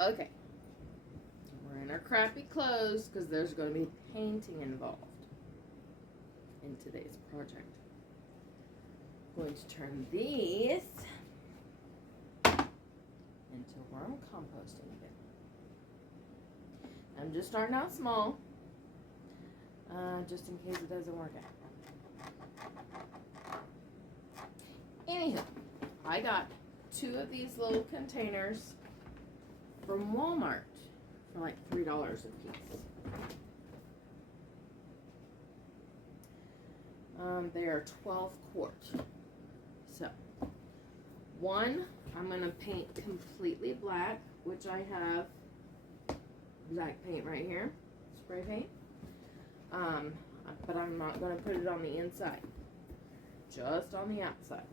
Okay. We're in our crappy clothes because there's going to be painting involved in today's project. I'm going to turn these into worm composting again. I'm just starting out small, just in case it doesn't work out. Anywho, I got 2 of these little containers from Walmart for like $3 a piece. They are 12 quart. So, one, I'm going to paint completely black, which I have black paint right here, spray paint. But I'm not going to put it on the inside, just on the outside.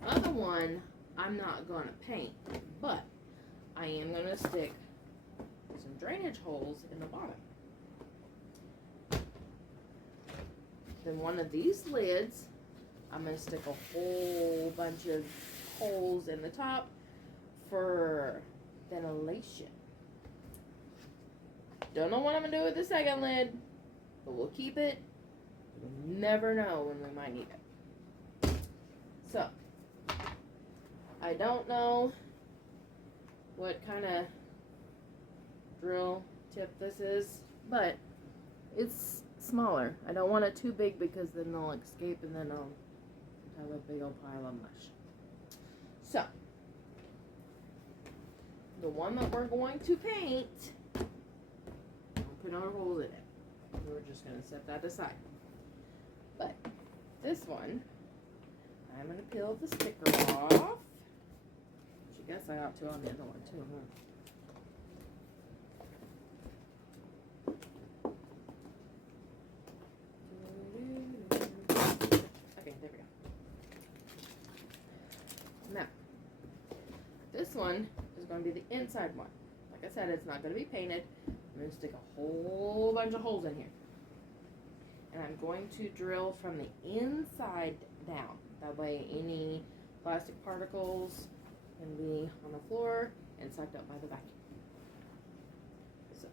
The other one, I'm not going to paint, but I am going to stick some drainage holes in the bottom. Then one of these lids, I'm going to stick a whole bunch of holes in the top for ventilation. Don't know what I'm going to do with the second lid, but we'll keep it. We'll never know when we might need it. So, I don't know what kind of drill tip this is, but it's smaller. I don't want it too big because then they'll escape and then I'll have a big old pile of mush. So, the one that we're going to paint, I'll put our holes in it. We're just going to set that aside. But this one, I'm going to peel the sticker off. Which I guess I ought to on the other one too, huh? Okay, there we go. Now, this one is going to be the inside one. Like I said, it's not going to be painted. I'm going to stick a whole bunch of holes in here. And I'm going to drill from the inside down. That way any plastic particles can be on the floor and sucked up by the vacuum. So.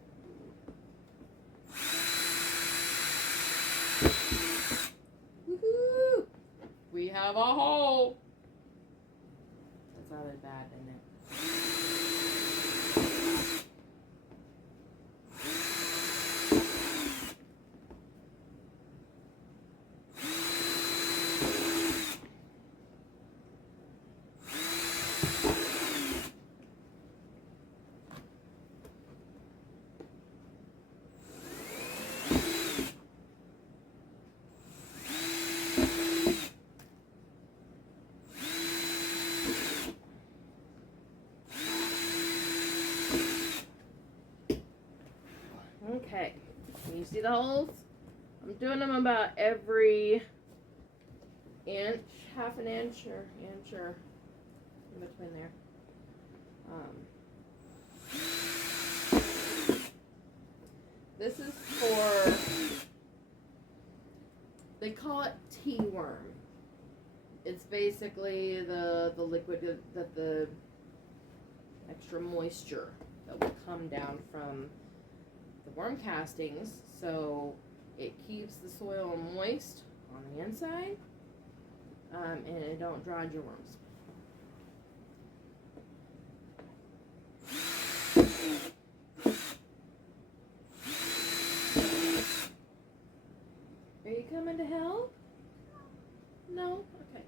Woohoo! We have a hole! That sounded bad, didn't it? Okay, can you see the holes? I'm doing them about every inch, half an inch or in between there. This is for, they call it tea worm. It's basically the liquid that the extra moisture that will come down from the worm castings, so it keeps the soil moist on the inside, and it don't dry your worms. Are you coming to help? No? Okay.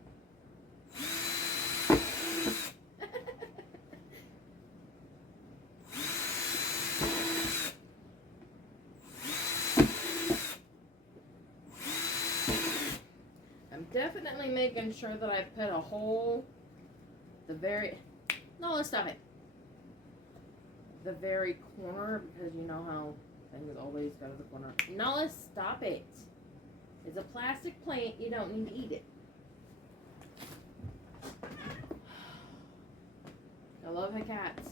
Definitely making sure that I put a hole the very, no, let's stop it. The very corner, because you know how things always go to the corner. No, let's stop it. It's a plastic plant, you don't need to eat it. I love my cats.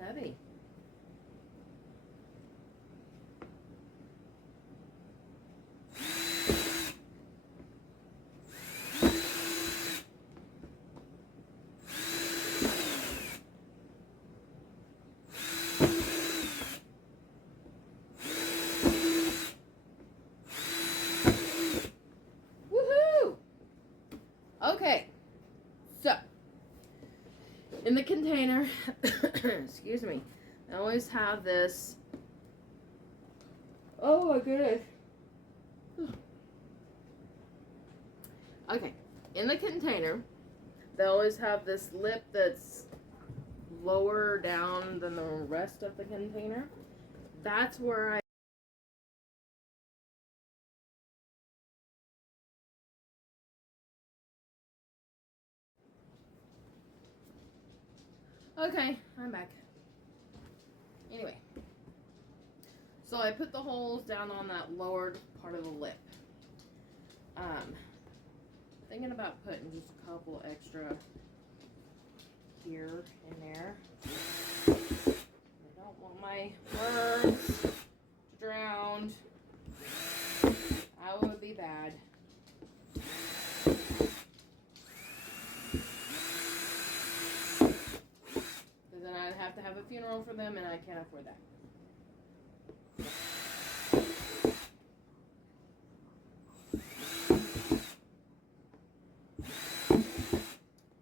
Heavy. Woohoo! Okay, so in the container, excuse me, I always have this. Oh my goodness. Okay, in the container, they always have this lip that's lower down than the rest of the container. That's where I Okay, I'm back. Anyway, so I put the holes down on that lowered part of the lip. Thinking about putting just a couple extra here and there. I don't want my worms to drown. That would be bad. Because then I'd have to have a funeral for them, and I can't afford that.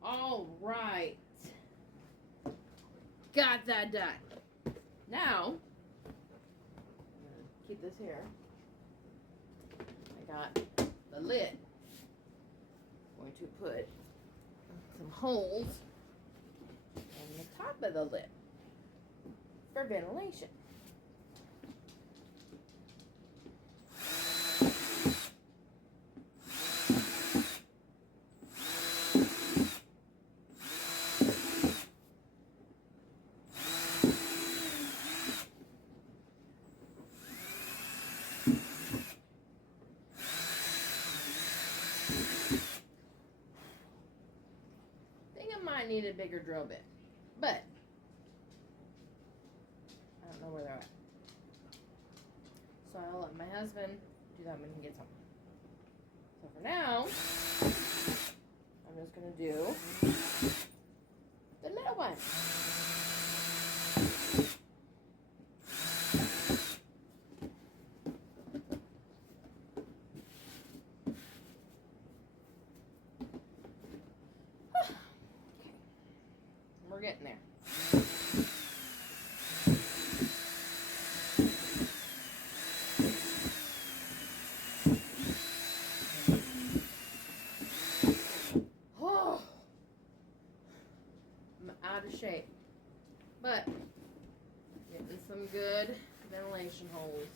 All right. Got that done. Now, I'm going to keep this here. I got the lid. I'm going to put some holes in the top of the lid for ventilation. I need a bigger drill bit, but I don't know where they're at. So I'll let my husband do that when he gets home. So for now, I'm just going to do the little one. We're getting there. Oh, I'm out of shape, but getting some good ventilation holes.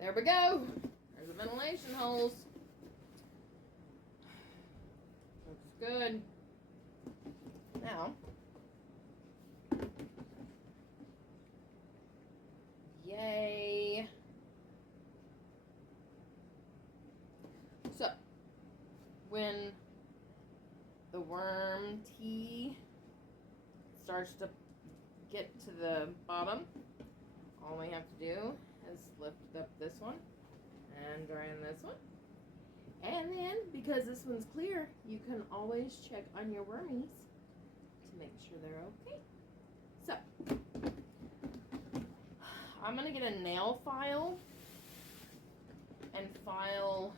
There we go. There's the ventilation holes. Looks good. Now, yay. So, when the worm tea starts to get to the bottom, all we have to do is lift up this one and drain this one, And then, because this one's clear, you can always check on your wormies to make sure they're okay. So, I'm going to get a nail file and file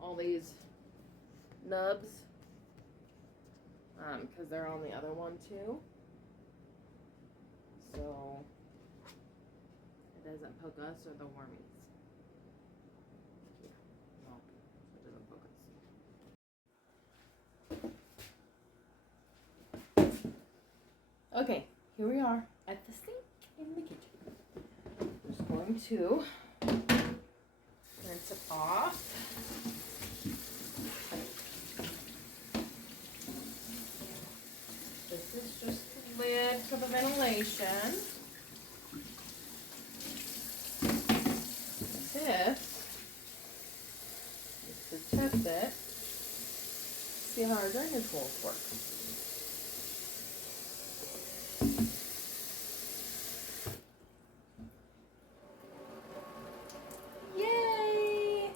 all these nubs, because they're on the other one too. So, it doesn't poke us or the wormies. Okay, here we are at the sink in the kitchen. I'm just going to rinse it off. This is just the lid for the ventilation. This is to test it, see how our drainage holes work. Yay!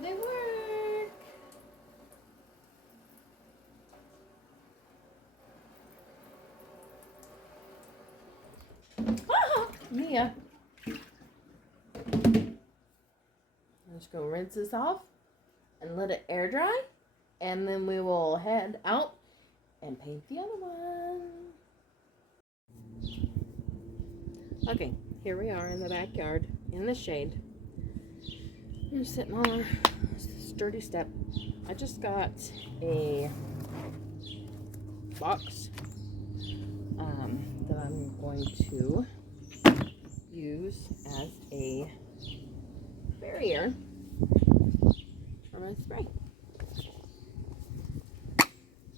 They work! Ah, Mia. I'm just going to rinse this off and let it air dry, and then we will head out and paint the other one. Okay, here we are in the backyard in the shade. We're sitting on a sturdy step. I just got a box that I'm going to use as a barrier for my spray.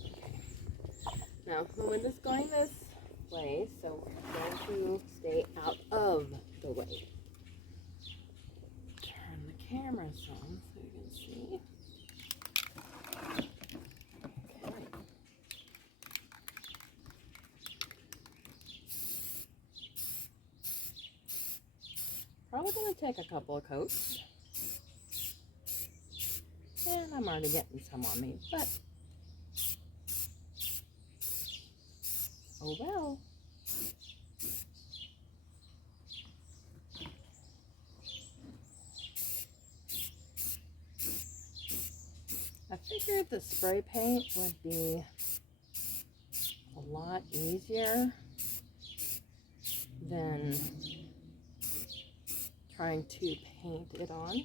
Okay. Now the wind is going this way, so we're going to stay out of the way. Turn the cameras on so you can see. Okay. Probably going to take a couple of coats. And I'm already getting some on me, but oh well. I figured the spray paint would be a lot easier than trying to paint it on.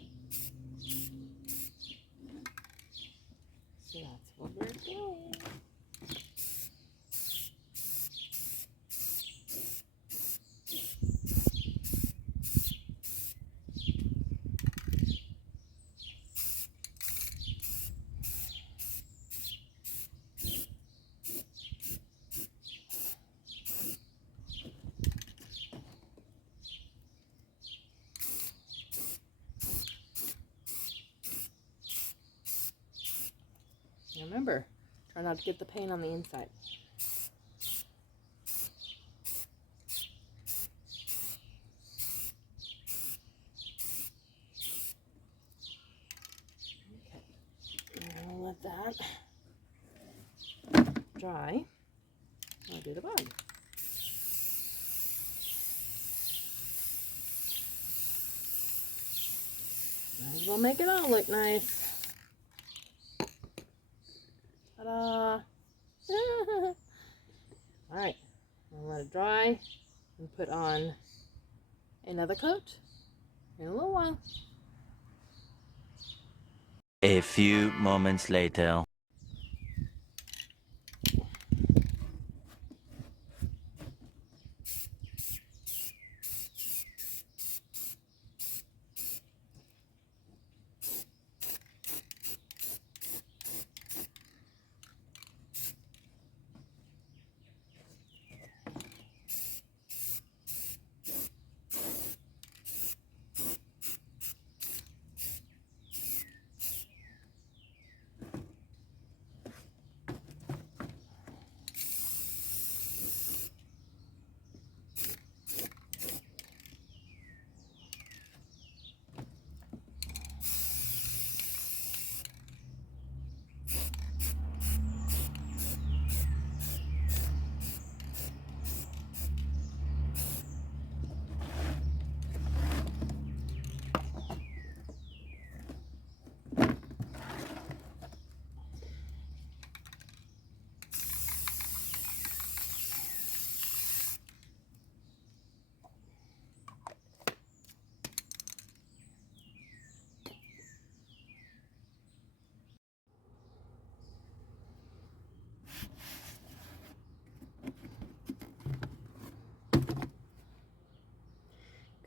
So that's what we're doing. Remember, try not to get the paint on the inside. Okay, I'll let that dry. I'll do the bottom. Might as well make it all look nice. Ta-da! Alright, I'll let it dry and put on another coat in a little while. A few moments later.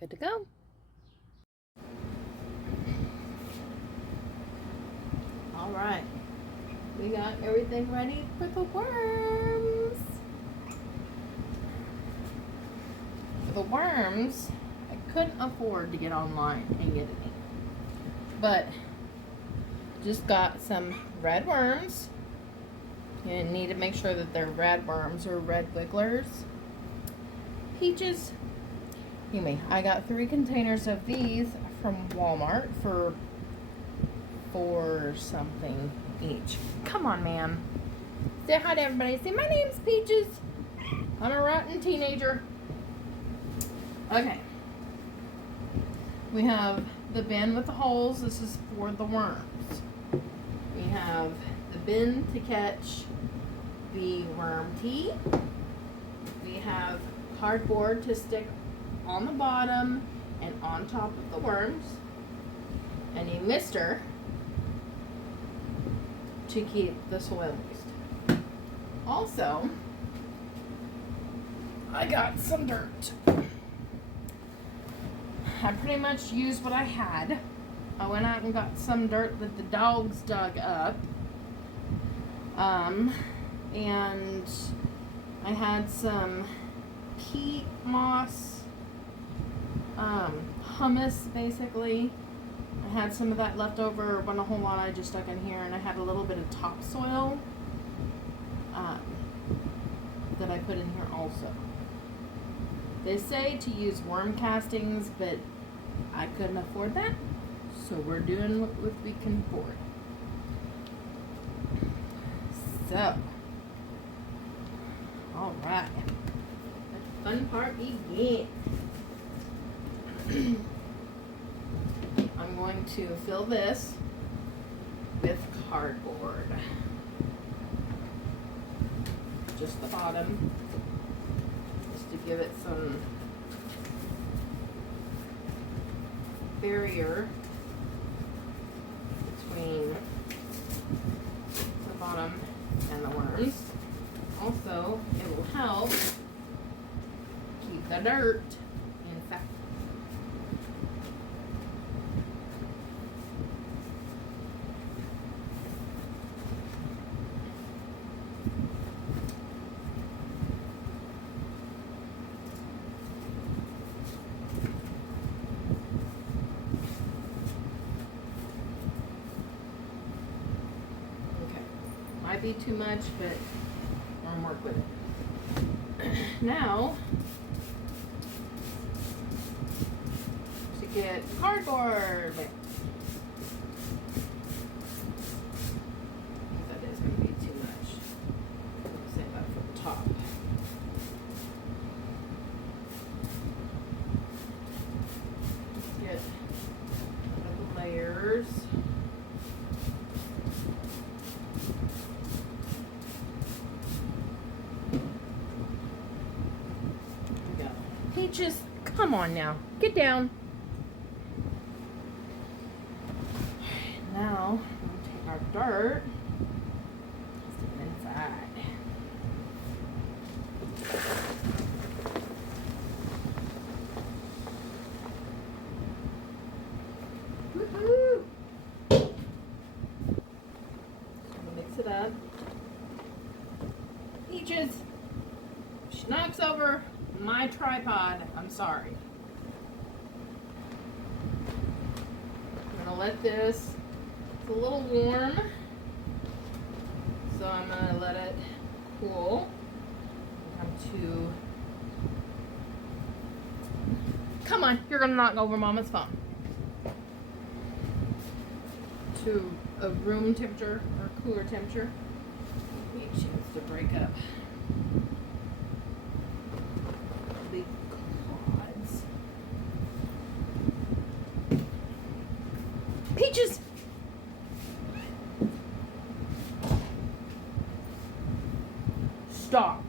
Good to go. All right. We got everything ready for the worms. The worms, I couldn't afford to get online and get any. But just got some red worms. You need to make sure that they're red worms or red wigglers. Peaches. Anyway, I got 3 containers of these from Walmart for $4 something each. Come on, ma'am. Say hi to everybody. Say, my name's Peaches. I'm a rotten teenager. Okay. We have the bin with the holes. This is for the worms. We have the bin to catch the worm tea. We have cardboard to stick on the bottom and on top of the worms. And a mister to keep the soil moist. Also, I got some dirt. I pretty much used what I had. I went out and got some dirt that the dogs dug up. And I had some peat moss, hummus basically. I had some of that left over, wasn't a whole lot I just stuck in here, and I had a little bit of topsoil that I put in here also. They say to use worm castings, but I couldn't afford that, so we're doing what we can afford. So, all right, let the fun part begin. I'm going to fill this with cardboard. Just the bottom, just to give it some barrier between the bottom and the worms. Also, it will help keep the dirt inside. Might be too much, but I'll work with it. Now, to get cardboard. That is going to be too much. I'll save that for the top. Let's get the layers. Peaches, come on now. Get down. Now, we'll take our dirt. Stick it inside. Woohoo! Mix it up. Peaches, she knocks over my tripod. I'm sorry. I'm gonna let this, it's a little warm, so I'm gonna let it cool. Come on, you're gonna knock over Mama's phone. To a room temperature or cooler temperature. Give me a chance to break up. Peaches! Stop.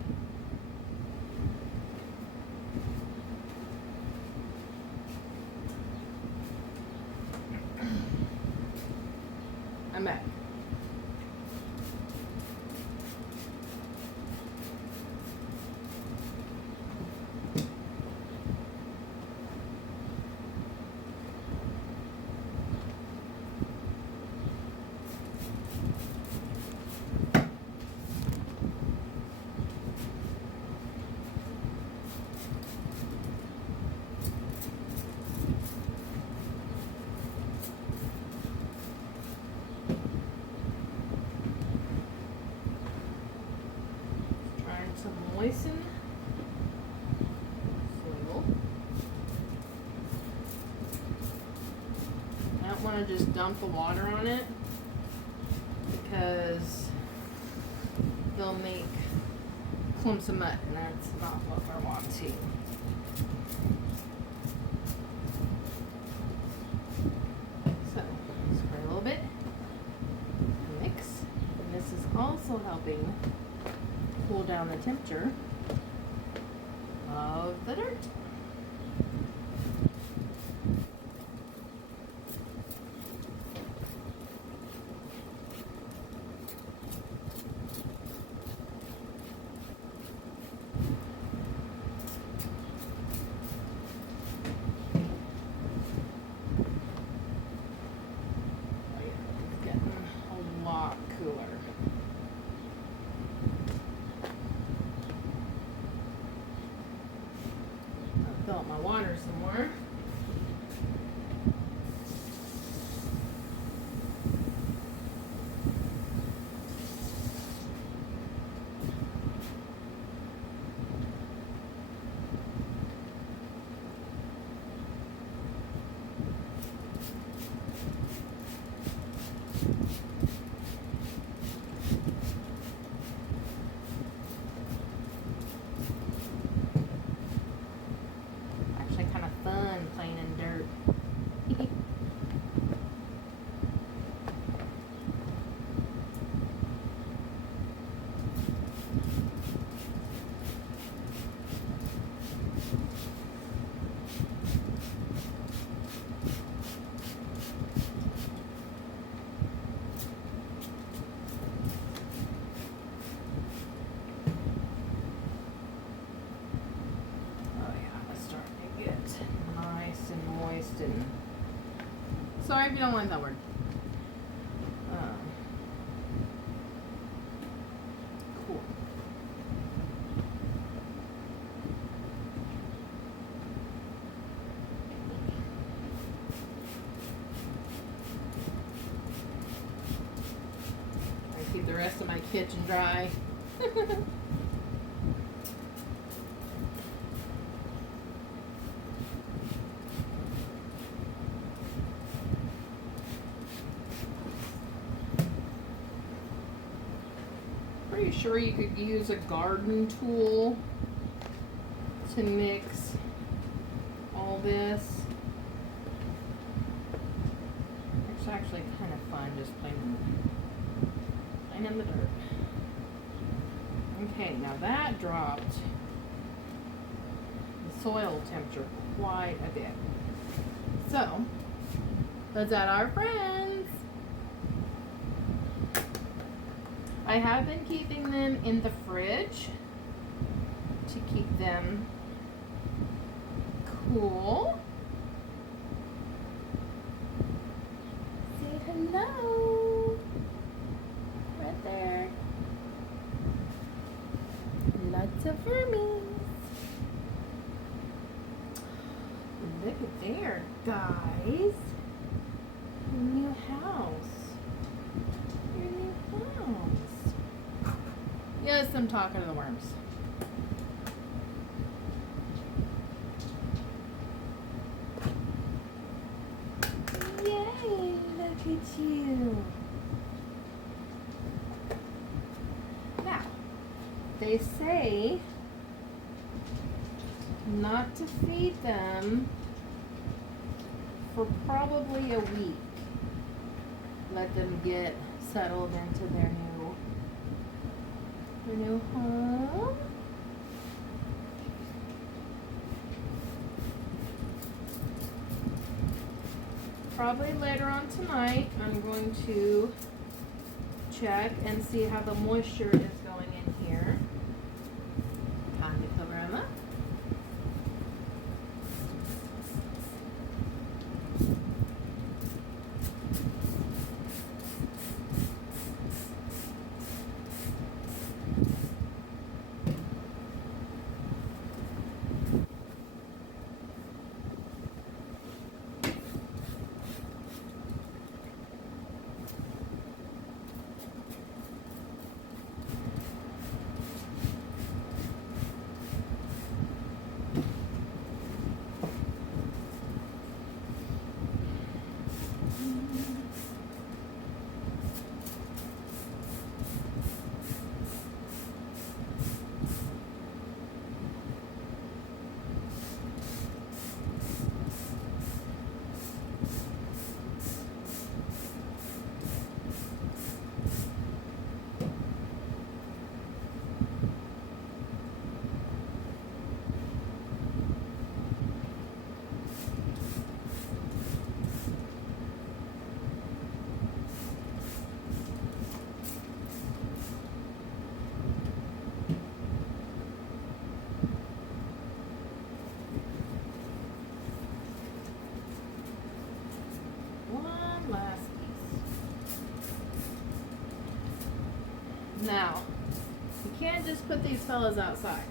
I'm back. want to just dump the water on it because they'll make clumps of mud, and that's not what we're wanting. So, spray a little bit, mix, and this is also helping cool down the temperature of the dirt. Fill up my water some more. And sorry if you don't like that word. Cool. I keep the rest of my kitchen dry. Pretty sure you could use a garden tool to mix all this. It's actually kind of fun just playing in the dirt. Okay, now that dropped the soil temperature quite a bit. So, let's add our friends. I have been keeping them in the fridge to keep them cool. Say hello. Right there. Lots of vermies. Look at there, guys. Your new house. Your new house. Yes, I'm talking to the worms. Yay, look at you. Now, they say not to feed them for probably a week. Let them get settled into their new home. Probably later on tonight, I'm going to check and see how the moisture is going in here. Time to cover them up. Now, you can't just put these fellas outside.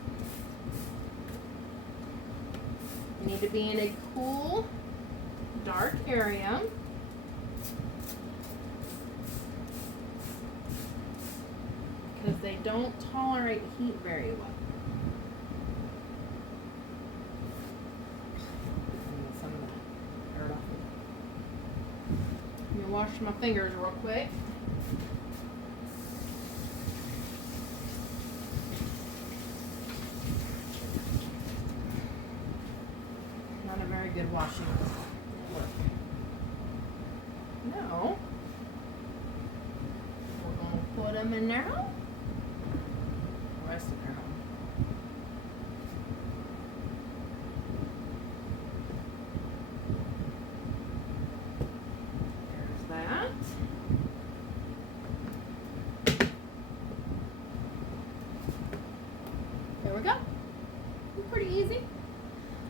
You need to be in a cool, dark area. Because they don't tolerate heat very well. Some of that dirt off me. I'm gonna wash my fingers real quick. Not a very good washing work. No. We're gonna put them in now. Rest of their home. There's that. There we go. Pretty easy.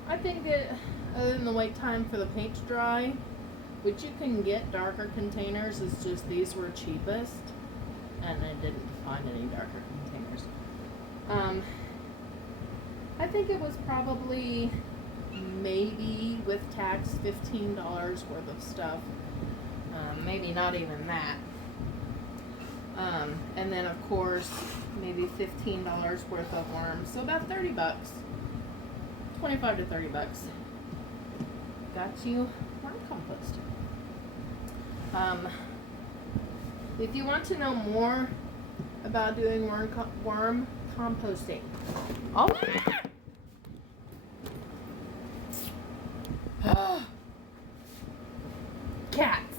I think that other than the wait time for the paint to dry, which you can get darker containers, it's just these were cheapest, and I didn't find any darker containers. I think it was probably maybe with tax $15 worth of stuff. Maybe not even that. And then of course maybe $15 worth of worms, so about 30 bucks. 25 to 30 bucks. Got you worm compost. If you want to know more about doing worm composting, cats.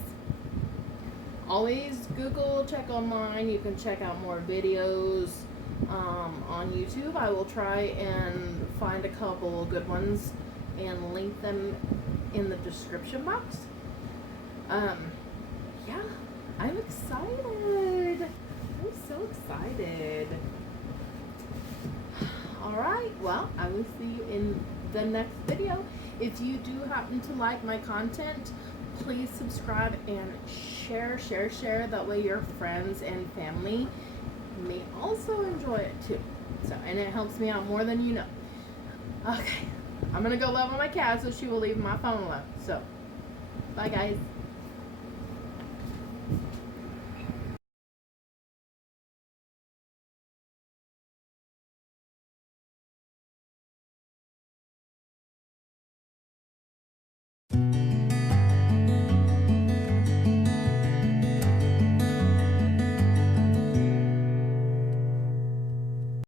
Always Google, check online. You can check out more videos on YouTube. I will try and find a couple good ones and link them in the description box. Yeah, I'm excited. I'm so excited. Alright, well, I will see you in the next video. If you do happen to like my content, please subscribe and share. That way your friends and family may also enjoy it too. So, and it helps me out more than you know. Okay, I'm gonna go love on my cat so she will leave my phone alone. So, bye guys.